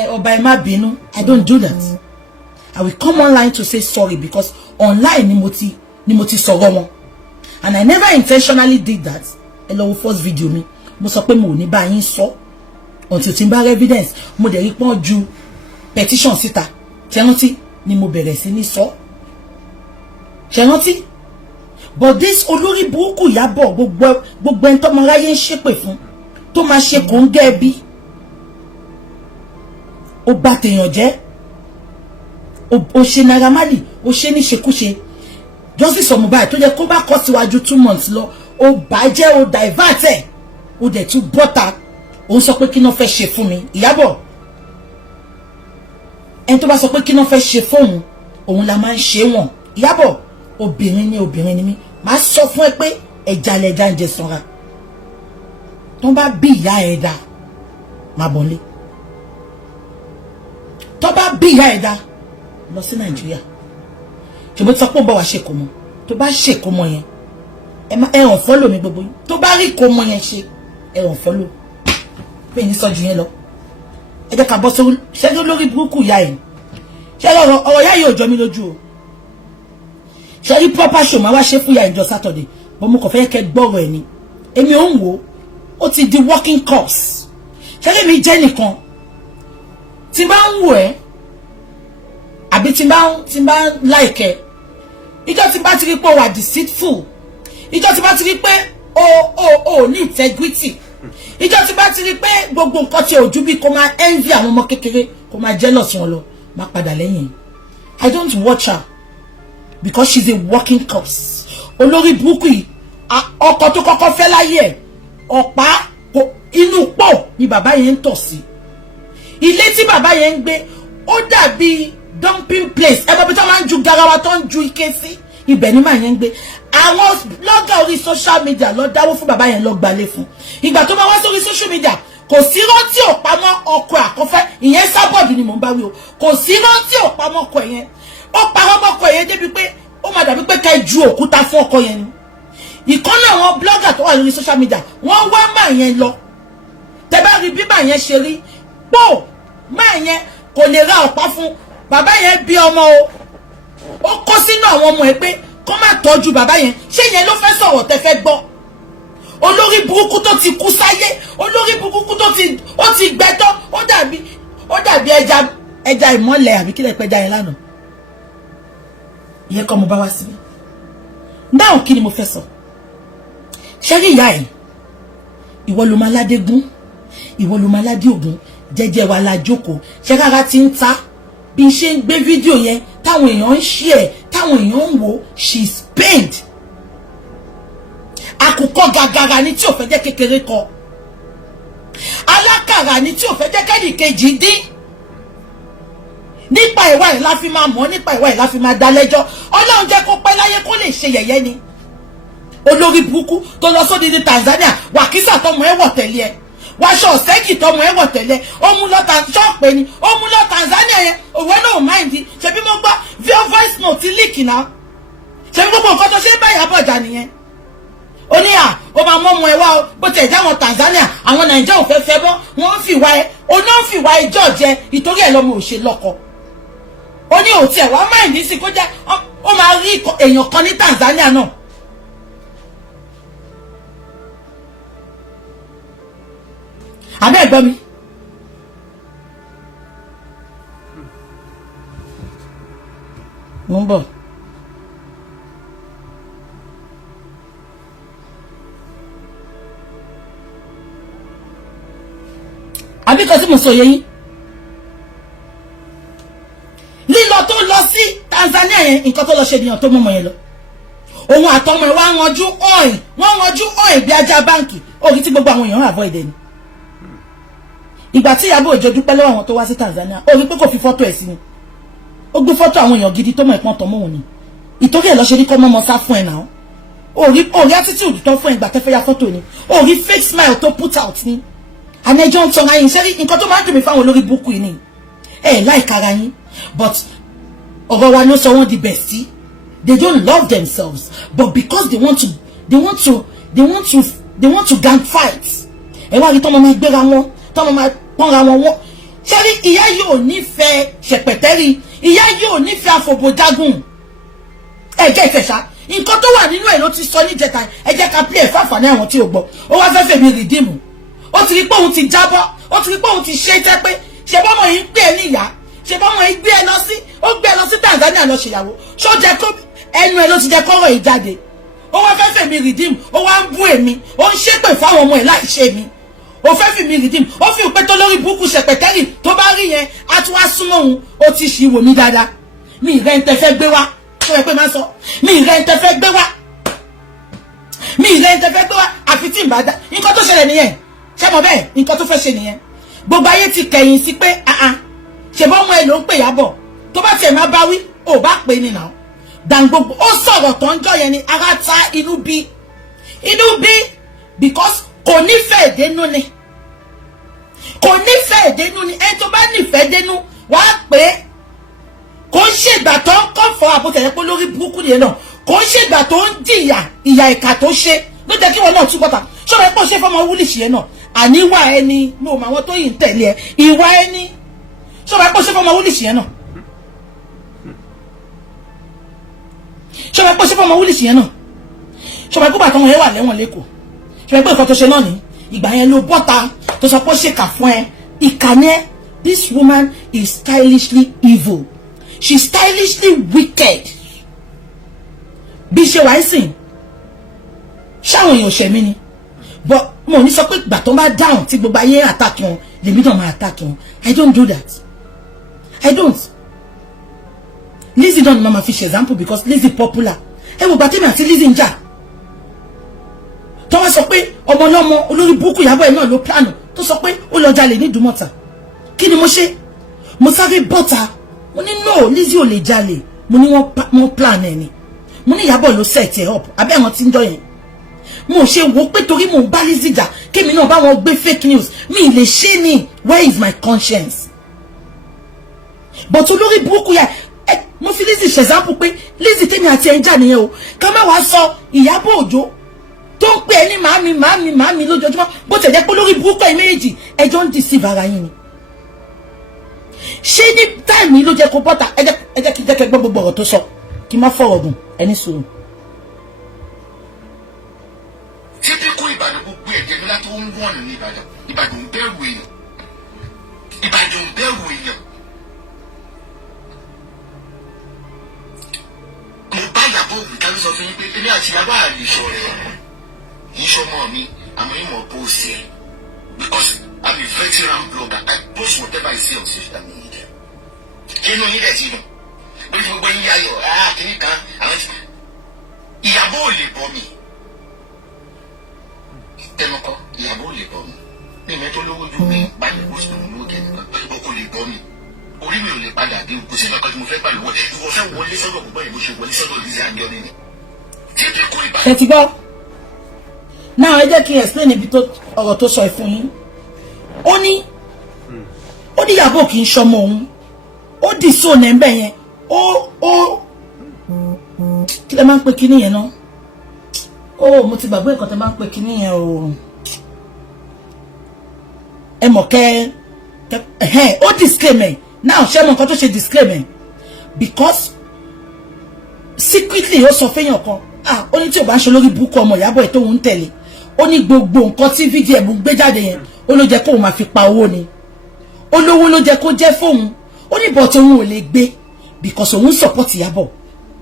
ọba ẹ má bínú. I don't do that. I will come online to say sorry because online ni mo ti sọ̀rọ̀ wọn. And I never intentionally did that. Ẹ lọ wo first video mi. Mo sọ pé mo ò ní bá yín sọ until tí n bá evidence. Mo dẹ̀ rí pọ́n ju petition síta. Ṣé rántí ni mo bẹ̀rẹ̀ sí ní sọ. Ṣé rántí? But this olórí burúkú Ìyábọ̀ gbogbo ẹni tó máa ráyé ń ṣépè fún tó máa ṣe kò ń gẹ́ bí. Ó bá tèèyàn jẹ́. Ó ṣe Naira Marley, ó ṣe ní ṣekúṣe. Justice Mohbad tó jẹ́ kó bá kọ́ síwájú 2 months lọ. Ó bàjẹ́, ó divert ẹ̀. Ó dẹ̀ tún bọ́ta. Ó sọ pé kí náà fẹ́ ṣe fún mi. Ìyábọ̀. Ẹni tó bá sọ pé kí náà fẹ́ ṣe fóun, òun la máa ń ṣe wọ̀n. Ìyábọ̀, obìnrin ni mí. Màá sọ fún ẹ pé ẹja lẹja ń jẹ sanra. Tó bá bí ìyá ẹ̀ dá, máa bọ̀ nílé. Tó bá bí ìyá ẹ̀ dá, lọ sí Nàìjíríà. Ṣùgbọ́n tó sọ pé ó bá wa ṣe kò mọ̀. Tó bá ṣe kò mọ̀ yẹn, ẹ hàn follow mi gbogbo yín. Tó bá rí kò mọ̀ yẹn ṣe, ẹ hàn follow. Pé ní sọ́jú yẹn lọ. Ẹ jẹ́ ká bọ́ sórí ṣẹ́jú lórí burúkú ìyá ẹ̀. Ṣé ọ̀rọ̀ ìyá yìí ò jọ mí lójú o. Ṣé rí proper show máa wá ṣe fún ìyá ìjọ Saturday. Bọ́ mo kàn fẹ́ kẹ́ gbọ́rọ̀ ẹ̀ ni. Èmi ò ń wò ó ti di working course. Ṣé rí mi jẹ́ nìkan. Tí bá ń wò ẹ́ àbí tí bá ń like ẹ. Ìjọ tí bá ti rí pé ó wà deceitful. Ìjọ tí bá ti rí pé ó ní integrity. Ìjọ tí bá ti rí pé gbogbo nǹkan tí ojú bí kó máa envy àwọn ọmọ kékeré kó máa jealous wọn lọ máa padà lẹ́yìn. I don't watch her because she's a working corpse. Olórí burúkú yìí ọkọ tó kọ́kọ́ fẹ́ láyé ọ̀pá inú pọ̀ ni bàbá yẹn ń tọ̀ sí. Ilé tí bàbá yẹn ń gbé ó dàbí dumping place. Ẹ bọ́ bí tó máa ń ju garawa tó ń ju ike sí. Ibẹ̀ ni màá yẹn ń gbé. Àwọn blogger orí social media lọ dáwó fún bàbá yẹn lọ gbalé fún. Ìgbà tó máa wá sórí social media kò sí rántí òpamọ́ ọkọ àkọ́fẹ́ ìyẹn sábọ̀dù ni mò ń bá wí o. Kò sí rántí òpamọ́ ọkọ yẹn. Ó parọ́ mọ́kọ yẹn débi pé ó máa dàbí pé ká ju òkúta fún ọkọ yẹn ni. Ìkànnì àwọn blogger tó wà lórí social media wọ́n wá máa yẹn lọ. Tẹ́ bá rí bí máa yẹn ṣe rí pò máa yẹn kò lè ra ọ̀pá fún bàbá yẹn bí ọmọ o. Ó kó sínú àwọn ọmọ ẹ pé kó má tọ́jú bàbá yẹn. Ṣé yẹn ló fẹ́ sọ̀rọ̀ tẹ́ fẹ́ gbọ́? Olórí burúkú tó ti kú sáyé, olórí burúkú tó ti gbẹ́tọ́, ó dàbí ẹja ìmọ́lẹ̀ àbí kílẹ̀ pẹ́ja yẹn lánàá. Ìyẹn kọ́ mo bá wá síbí. Dáhùn kí ni mo fẹ́ sọ? Ṣé rí ìyá ẹ̀? Ìwọ ló máa ládé gún, ìwọ ló máa ládé ògún, jẹ́jẹ́ wa la jókòó. Ṣé rárá ti ń ta bí n ṣe ń gbé fídíò yẹn táwọn èèyàn ń share, táwọn èèyàn ń wò, she's pained. Àkùkọ gàgàrà ni tí ò fẹ́ jẹ́ kékeré kọ. Alákàrà ni tí ò fẹ́ jẹ́ kẹ́nì kejì dín. Nípa ìwà ẹ̀ la fi máa mọ̀, nípa ìwà ẹ̀ la fi máa dá lẹ́jọ́. Ọlọ́run jẹ́ kó pẹ́ láyé kó lè ṣe yẹ̀yẹ́ ni. Olórí burúkú tó lọ sódì ní Tanzania, wàkísà tọmọ ẹ wọ̀ tẹ̀lé ẹ. Wàṣọ ọ̀sẹ́kì tọmọ ẹ wọ̀ tẹ̀lé. Ó mú lọ ṣọ́ọ̀pẹ́ ni. Ó mú lọ Tanzania yẹn. Òwe náà mind. Ṣebí mo gbọ́ voice note leak náà. Ṣebí gbogbo nǹkan tó ṣe é bá Iyabo Ojo nìyẹn. Ó ní ó máa mọ́ ọmọ ẹ wá o, bó ti ẹ̀ jáwọn Tanzania, àwọn Nàìjíríà ò fẹ́ fẹ́ bọ́, wọ́n ń fìwà ẹ, ó náà ń fìwà ẹjọ́ jẹ, ìtorí ẹ̀ lọ́mọ ò ṣe lọ́kọ. Ó ní òtí ẹ̀ wá máa ní sí kó jẹ́, ó máa rí èèyàn kan ní Tanzania náà. Àbẹ́ ẹ̀gbọ́n mi. Mo ń bọ̀. Àbí kan tí mo sọ yẹn lílọ tó lọ sí Tanzania yẹn nǹkan tó lọ ṣe nìyàn tó mọ́mọ́ yẹn lọ. Òun àtọmọ ẹ̀ wá ranjú ọ̀ìn, wọ́n ranjú ọ̀ìn bí ajá báǹkì. Orí tí gbogbo àwọn èèyàn avoid ẹni. Ìgbà tí Iyabo Ojo dúpẹ́ lọ́wọ́ àwọn tó wá sí Tanzania, ó rí pé kò fi fọ́tò ẹ̀ sí ni. Ó gbé fọ́tò àwọn èèyàn gidi tó mọ̀ ìpọ́n tọmọ òun ni. Ìtorí ẹ̀ lọ ṣe ní kọ́ mọ́mọ́ sá fún ẹ̀ náà. Orí attitude tó fún ẹ̀ gbà tẹ́fẹ́ ya fọ́tò ni. Orí fake smile tó put out ni. Ànẹjọ́ ń tọ́ra yín sẹ́rí nǹkan tó máa ń dùn mí fáwọn olórí burúkú yìí ni láìka ara yín but ọ̀rọ̀ wa ló sọ wọ́n di bestie. They don't love themselves but because they want to gang fight. Ẹ wá rí tọ́mọ máa gbéra wọn, tọ́mọ máa pọ́nra wọn wọ́n. Sẹ́rí ìyá yóò nífẹ̀ẹ́ ṣẹ̀pẹ̀tẹ́rì, ìyá yóò nífẹ̀ẹ́ àfọ̀bọ̀dágùn. Ẹ jẹ́ ìfẹ́ ṣá nǹkan tó wà nínú ẹ̀ ló ti sọ níjẹta, ẹ jẹ́ ká play fáfàní àwọn tí ò gbọ́. Ó wá fẹ́ fèmí rìdíìmù. Ó ti rí pé òun ti jábọ́, ó ti rí pé òun ti ṣe tẹ́ pé ṣe bọ́mọ yìí ń gbé ẹ níyà, ṣe bọ́mọ yìí gbé ẹ lọ sí Tanzania lọ ṣèyàwó. Ṣó jẹ́ kó ẹnu ẹ ló ti jẹ́ kọ́rọ̀ yìí jáde. Ó wá fẹ́ fèmí rìdíìmù, ó wá ń bú èmi, ó ń ṣépè fáwọn ọmọ ẹ̀ láì ṣe mi. Ó fẹ́ fèmí rìdíìmù, ó fi pé tó lórí burúkú ṣẹ̀pẹ̀tẹ́rì tó bá rí yẹn á tún wá súnmọ́ òun. Ó ti ṣì wò mí dáadáa. Mi ìrẹ́ ń tẹ fẹ́ gbé wá, tó yẹ pé máa sọ, mi ìrẹ́ ń tẹ fẹ́ gbé wá. Mi ìrẹ́ ń tẹ fẹ́ gbé wá àfi tí ń bá dá. Nǹkan tó ṣẹlẹ̀ nìyẹn. Ṣé mo bẹ́ẹ̀ nǹkan tó fẹ́ ṣe nìyẹn. Gbogbo ayé ti kẹ̀yìn sí pé ṣe bọ́ ọmọ ẹ ló ń pè Iyabo tó bá tiẹ̀ máa bá wí ò bá pè ní nà. Dàngbogbo ó sọ̀rọ̀ tó ń jọ yẹn ni ara ta inú bí because kò nífẹ̀ẹ́ dénú ni ẹni tó bá nífẹ̀ẹ́ dénú wàá pé kò ń ṣègbà tó ń kọ́ fọ́ àbótẹ̀yẹ pé lórí burúkú nìyẹn náà kò ń ṣègbà tó ń jìyà ìyà ìkà tó ṣe ló jẹ́ kí wọn náà túbọ̀ ta ṣọ́ra ẹ̀ pọ̀ ṣe fọmọ wúlìṣì yẹn náà àníwá ẹni mo mọ àwọn tó yìí ń tẹ̀lé ẹ ìwà ẹni ṣọ́ra ẹ̀ pọ̀ ṣe fọmọ wúlìṣì yẹn náà ṣọ́ra ẹ̀ pọ̀ ṣe fọmọ wúlìṣì yẹn náà ṣọ́ra ẹ̀ pọ̀ bàtọ́ wọn yẹn wà lẹ́wọ̀n lẹ́kọ̀ọ́ ṣọ́ra ẹ̀ pọ̀ nǹkan tó ṣe náà ní ìgbà yẹn ló bọ́ta tó sọ pé ó ṣèkà fún ẹ ìkànnì ẹ this woman is stylishly evil she's stylishly wicked bí ṣe wà ń sìn ṣáwọn èèyàn ṣẹ̀mí ni but mo ní sọ pé ìgbà tó bá dáhùn tí gbogbo ayé attack wọn lèmi náà máa attack wọn I don't do that I don't. Lizzy náà ni màmá fi ṣe example because Lizzy popular ẹ wò gbàtẹ́mi àti Lizzy ń jà tó wá sọ pé ọmọ lọ́mọ olórí burúkú Iyabo ẹ̀ náà ló plánù tó sọ pé ó lọ jalè ní Ìdúmọ̀tà. Kí ni mo ṣe? Mo sáré bọ́ta. Mo ní no, Lizzy ò lè jalè. Mo ní wọ́n plan ẹ̀ ni. Mo ní Iyabo ló set ẹ̀ up. Àbí àwọn tí ń jọ yẹn. Mo ṣe wò pé torí mo ń bá Lizzy jà kémi náà bá wọn gbé fake news. Mi lè ṣe ni. Where is my conscience? But olórí burúkú yà mo fi Lizzy ṣe example pé Lizzy tèmi àti ẹ̀ ń jà nìyẹn o. Ká má wá sọ Iyabo Ojo tó ń pè ní màámi lójoojúmọ́ bó tẹ̀ jẹ́ pé lórí burúkú ẹ̀ méjì ẹjọ́ ń deceive ara yín ni. Ṣé ní táìmù ló jẹ́ kó bọ́ta ẹ jẹ́ kí gbọ́ gbogbo ọ̀rọ̀ tó sọ kí n má fọ̀rọ̀ gùn ẹni sùúrù. Ṣé bí kó Ìbàdàn gbogbo ẹ̀jẹ̀ ńlá tó ń wọ̀n ní Ìbàdàn bẹ̀rù èèyàn. Ìbàdàn bẹ̀rù èèyàn. Mo bá Iyabo Ojo ká ló sọ fún yín pé èmi àti Iyabo àlè ìṣọ̀rẹ́ ìṣọmọ mi àmọ́ ìmọ̀ post ẹ̀ because I'm a veteran blogger. I post whatever I see on social media. Ṣé inú yín dẹ̀ ti dùn? Bí gbogbo yín yayọ̀ kìíní kan àwọn tí Iyabo ò lè bọ́ mi. Tẹnukọ Iyabo ò lè bọ́ mi. Ní ìmẹ́tọ́ lówó ju mi bá mi post mi ló jẹ́ nìkan. O kò lè bọ́ mi. Orí mi ò lè padà dé. Kò sí ìgbàkan tí mo fẹ́ gbà lọ́wọ́. Ìwọ fẹ́ wọlé sọ́dọ̀ gbogbo ẹ̀ bó ṣe wọlé sọ́dọ̀ Lizzy Anjorin ni. Títí kó Ìbàdàn. Ẹ ti gbọ́. Now ẹ jẹ́ kí n explain ibi tó ọ̀rọ̀ tó sọ fún yín. Ó ní Iyabo kì í ṣọmọ òun. Ó dì so nẹ́ńbẹ̀ yẹn. Kí lẹ máa ń pè kíní yẹn náà? Mo ti gbàgbé nǹkan tẹ máa ń pè kíní yẹn o. Ẹ mọ̀ ó disclaimer. Now ṣé mọ̀ nǹkan tó ṣe disclaimer? Because secretly ó sọ fẹ́yàn kan. Ó ní tí ò bá ń ṣe lórí burúkú ọmọ Iyabo ẹ̀ tó ń tẹ̀lé. Ó ní gbogbo nǹkan tí fídíò ẹ̀ gbé jáde yẹn ó ló jẹ́ kóun máa fi pa owó ni. Olówó ló jẹ́ kó jẹ́ fóun. Ó ní but òun ò lè gbé because òun support Iyabo.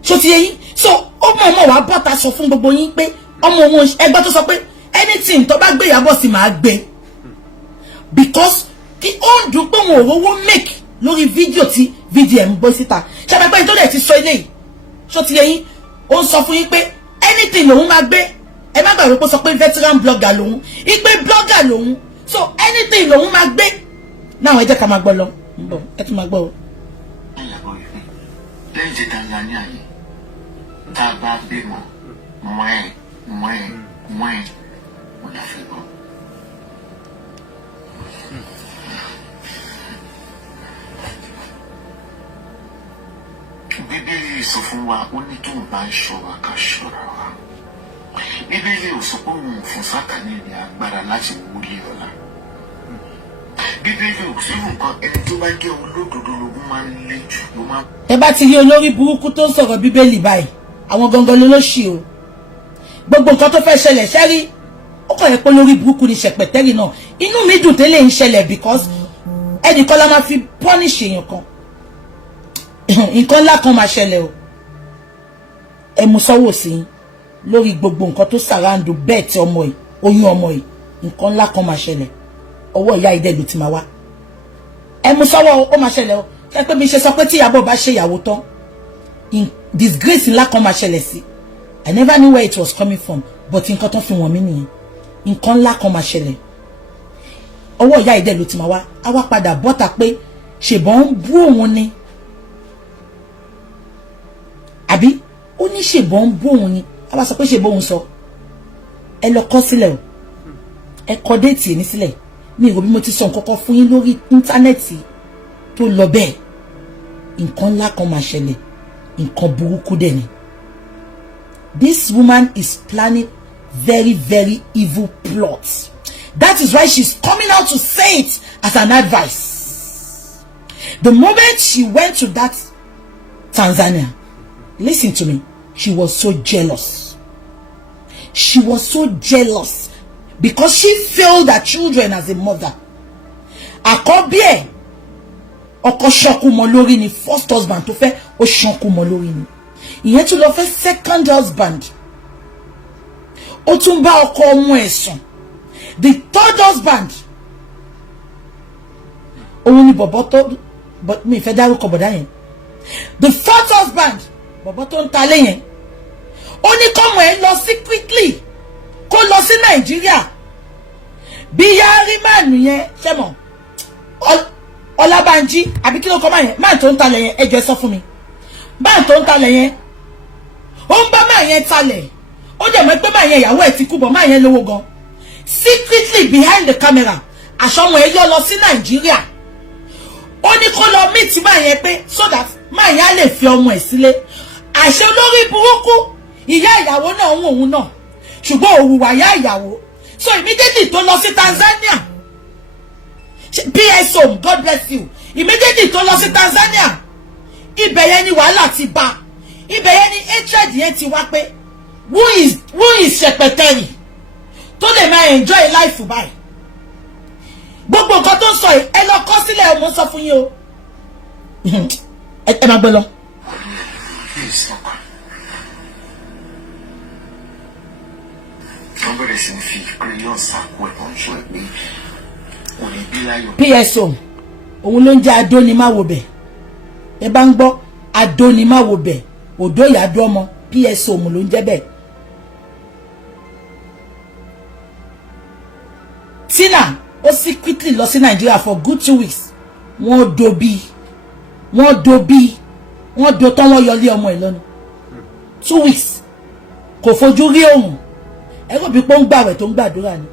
Ṣó ti yé yín? So ó mọ̀ wá bọ́ta sọ fún gbogbo yín pé ọmọ òun ẹgbẹ́ tó sọ pé anything tó bá gbé Iyabo sí máa gbé because kí ó ń dùn pé òun ò rówó make lórí fídíò tí fídíò ẹ̀ ń bọ́ síta. Ṣàbẹ̀pẹ́ tó dẹ̀ ti sọ eléyìí. Ṣó ti yé yín? Ó ń sọ fún yín pé anything lòun máa gbé. Ẹ má gbàgbé pé sọ pé veteran blogger lòun. Ìpè blogger lòun. So anything lòun máa gbé. Náà ẹ jẹ́ ká máa gbọ́ lọ. Ẹ tún máa gbọ́ o. Lẹ́yìn tí Tanzania yìí tá a bá bímọ mọ́ẹ̀ mo là fi gbọ́. Bíbélì sọ fún wa ó ní tó ń bá ń ṣọ́ wa ká ṣọ́ra wa. Bíbélì ò sọ pé òun fún Sátánì ní agbára láti wọlé ọ̀la. Bíbélì ò sí nǹkan ẹni tó bá jẹ́ olódodo lógún máa ń lé jù ló máa. Ẹ bá ti rí olórí burúkú tó ń sọ̀rọ̀ Bíbélì báyìí àwọn gangan ló ṣì o. Gbogbo nǹkan tó fẹ́ ṣẹlẹ̀ ṣẹ́rí ó kàn yẹ pé olórí burúkú ni ṣẹ̀pẹ̀tẹ́rì náà. Inú mi dùn tẹ́lẹ̀ ń ṣẹlẹ̀ because ẹnìkan la máa fi punish èèyàn kan. Nǹkan ńlá kan máa ṣẹlẹ̀ o. Ẹ mú sọ́wọ́ sí lórí gbogbo nǹkan tó sàrándù bẹ́ẹ̀ tí ọmọ yìí oyún ọmọ yìí nǹkan ńlá kan máa ṣẹlẹ̀. Ọwọ́ ìyá Ayinde ló ti máa wá. Ẹ mú sọ́wọ́ ó máa ṣẹlẹ̀ o. Ṣé pé mi ṣe sọ pé tí Iyabo bá ṣe ìyàwó tán disgrace ńlá kan máa ṣẹlẹ̀ sí. I never knew where it was coming from but nǹkan tó fi wọ̀n mí nìyẹn. Nǹkan ńlá kan máa ṣẹlẹ̀. Ọwọ́ ìyá Ayinde ló ti máa wá. A wá padà bọ́ta pé ṣèbọn ń bú òun ni. Àbí ó ní ṣèbọn ń bú òun ni. A bá sọ pé ṣèbọn òun sọ. Ẹ lọ kọ sílẹ̀ o. Ẹ kọ déètì ní sílẹ̀. Mi ò bí mo ti sọ nǹkan kan fún yín lórí íńtánẹ́ẹ̀tì tó lọ bẹ́ẹ̀. Nǹkan ńlá kan máa ṣẹlẹ̀. Nǹkan burúkú dẹ̀ ni. This woman is planning very, very evil plots. That is why she's coming out to say it as an advice. The moment she went to that Tanzania, listen to me, she was so jealous. She was so jealous because she failed her children as a mother. Àkọ́bí ẹ̀ ọkọ ṣọkú mọ́ lórí ni first husband tó fẹ́ ó ṣọkú mọ́ lórí ni. Ìyẹn tún lọ fẹ́ second husband. Ó tún bá ọkọ ọmọ ẹ̀ sùn. The third husband. Òun ni bọ̀bọ̀ tó mi fẹ́ dárúkọ bọ̀dá yẹn. The fourth husband bọ̀bọ̀ tó ń ta lé yẹn. Ó ní kọ́mọ ẹ̀ lọ secretly kó kó lọ sí Nàìjíríà bí yáárí máàlù yẹn ṣẹ́mọ̀ Ọlábánjí àbí kí ló kọ́ máa yẹn máà tó ń talẹ̀ yẹn ẹjọ́ sọ fún mi máà tó ń talẹ̀ yẹn ó ń bá máà yẹn talẹ̀ ó dẹ̀ mọ́ pé máà yẹn ìyàwó ẹ̀ ti kú bọ̀ máà yẹn lówó gan secretly behind the camera àṣọwọ̀n ẹ̀ yọ lọ sí Nàìjíríà ó ní kó lọ meet máà yẹn pé so that máà yẹn á lè fi ọmọ ẹ̀ sílé àṣẹ olórí burúkú ìyá ìyàwó náà ń òun náà ṣùgbọ́n òwúwà ìyá ìyàwó so immediately tó lọ sí Tanzania PSO God bless you immediately tó lọ sí Tanzania ibẹ̀ yẹn ni wàhálà ti bá ibẹ̀ yẹn ni hatred yẹn ti wá pé who is Ṣẹpẹtẹrì tó lè máa enjoy life báyìí gbogbo nǹkan tó ń sọ yìí ẹ lọ kọ sílẹ̀ ọmọ sọ fún yín o ẹ máa gbé lọ. PSO òun ló ń jẹ́ adónimáwòbẹ̀ ẹ bá ń gbọ́ adónimáwòbẹ̀ òdó ìyàdó ọmọ PSO òun ló ń jẹ́ bẹ́ẹ̀. Tina ó secretly lọ sí Nàìjíríà for good 2 weeks wọ́n do tán wọ́n yọlé ọmọ ẹ̀ lọ́nà 2 weeks kò fojú rí òun ẹ̀rọ bí pọ́n gbàwẹ̀ tó ń gbàdúrà ni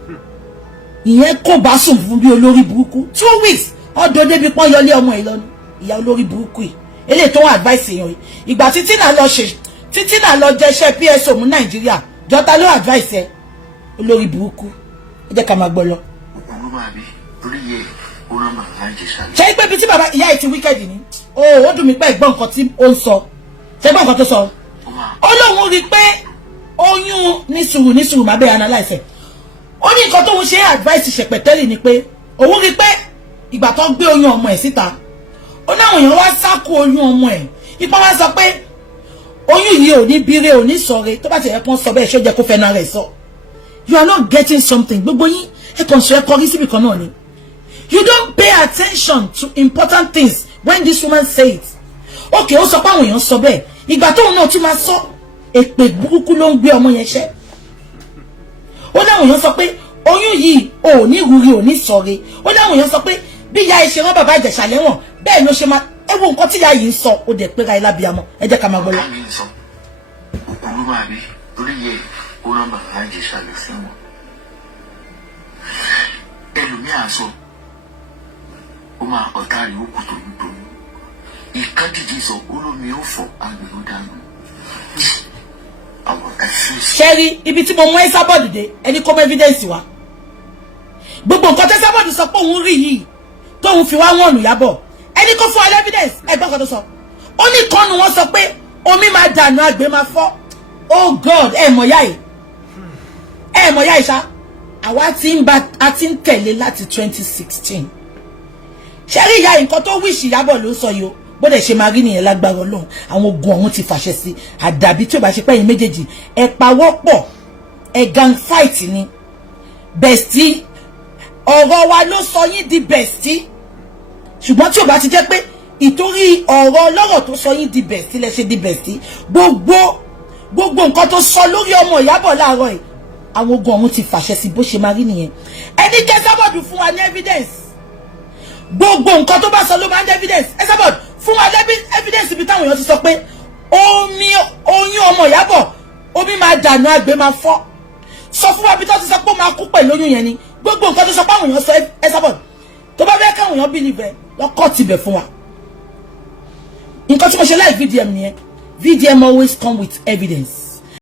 ìyẹn kò bá sùn fún bí olórí burúkú 2 weeks ọdọ débi pọ́n yọlé ọmọ ẹ̀ lọ́nà ìyá olórí burúkú yìí eléyìí tó ń advice èèyàn yìí ìgbà tí Tina lọ jẹṣẹ́ PSO mú Nàìjíríà jọta ló advice ẹ olórí burúkú ẹ jẹ́ ká máa gbọ́ lọ. ṣé pé bí tí bàbá ìyá ẹ̀ ti wicked ni ó dùn mí pé ẹ̀gbọ́n nǹkan tí ó ń sọ ṣé gbọ́n nǹkan tó sọ ó lóun rí i pé oyún ní sùúrù má bẹ́ẹ̀ analyse ó ní nǹkan tóun ṣe advice Ṣẹpẹtẹrì ni pé òun rí i pé ìgbà tó gbé oyún ọmọ ẹ̀ síta ó náwọn èèyàn wá sáko oyún ọmọ ẹ̀ ipa wá sọ pé oyún yìí ò ní bírè ò ní sọre tó bá ti yẹ kó sọ bẹ́ẹ̀ ṣó jẹ́ kó fẹ́ náà rẹ̀ sọ you are not getting something gbogbo yín ẹ kàn sọ ẹ kọrí síbi kan náà ni you don't pay attention to important things when this woman say it okay ó sọ pé àwọn èèyàn sọ bẹ́ẹ̀ ìgbà tóun náà tún máa sọ èpè burúkú ló ń gbé ọmọ yẹn ṣẹ́ ó láwọn èèyàn sọ pé oyún yìí ò ní rúri ò ní sọre ó láwọn èèyàn sọ pé bí ìyá ẹ ṣe rán bàbá Ìjẹ̀ṣà lẹ́wọ̀n bẹ́ẹ̀ ló ṣe máa ẹ wo nǹkan tí ìyá yìí ń sọ ó dẹ̀ pé ra ilá bíi amọ ẹ jẹ́ ká máa gbọ́ lọ. ẹlòmíà sọ ó máa ọ̀tá rẹ̀ ó kù tòlútòlú ìkádìjì sọ olómi ó fọ agbèrò dànù. ṣẹ́rí ibi tí mo mú ẹ sábọ̀dù dé ẹni kó mọ evidence wa gbogbo nǹkan tẹ́ sábọ̀dù sọ pé òun rí yìí tóun fi wá wọ̀nù Ìyábọ̀ ẹni kó fún ọ evidence ẹgbẹ́ kan tó sọ ó ní kọ́nu wọn sọ pé omi máa dànù àgbẹ̀ máa fọ́ oh God ẹ mọ̀ yá yìí ṣá àwa ti ń tẹ̀lé láti 2016 ṣẹ́rí ìyá nǹkan tó wíṣì Ìyábọ̀ ló sọ yìí o bó dẹ̀ ṣe máa rí nìyẹn lágbára Ọlọ́run àwọn ogun ọ̀hún ti fàṣẹ sí àdàbí tí ò bá ṣe pẹ́yìn méjèèjì ẹ pawọ́pọ̀ ẹ gang fight ni bestie ọ̀rọ̀ wa ló sọ yín di bestie ṣùgbọ́n tí ò bá ti jẹ́ pé ìtorí ọ̀rọ̀ ọlọ́rọ̀ tó sọ yín di bestie lẹ ṣe di bestie gbogbo nǹkan tó sọ lórí ọmọ Ìyábọ̀ láàárọ̀ yìí àwọn ogun ọ̀hún ti fàṣẹ sí bó ṣe máa rí nìyẹn ẹni jẹ́ sábọ̀dù fún wa ní evidence gbogbo nǹkan tó bá sọ ló máa ń evidence ẹ sábọ̀dù fún wa evidence ibi táwọn èèyàn ti sọ pé oyún ọmọ Ìyábọ̀ omi máa dànù àgbẹ̀ máa fọ́ sọ fún wa bí tó ti sọ pé ó máa kú pẹ̀lú oyún yẹn ni gbogbo nǹkan tó sọ pé àwọn èèyàn sọ ẹ sábọ̀dù tó bá fẹ́ káwọn èèyàn believe lọ́kọ̀ tibẹ̀ fún wa nǹkan tí mo ṣe láì VDM nìyẹn VDM always come with evidence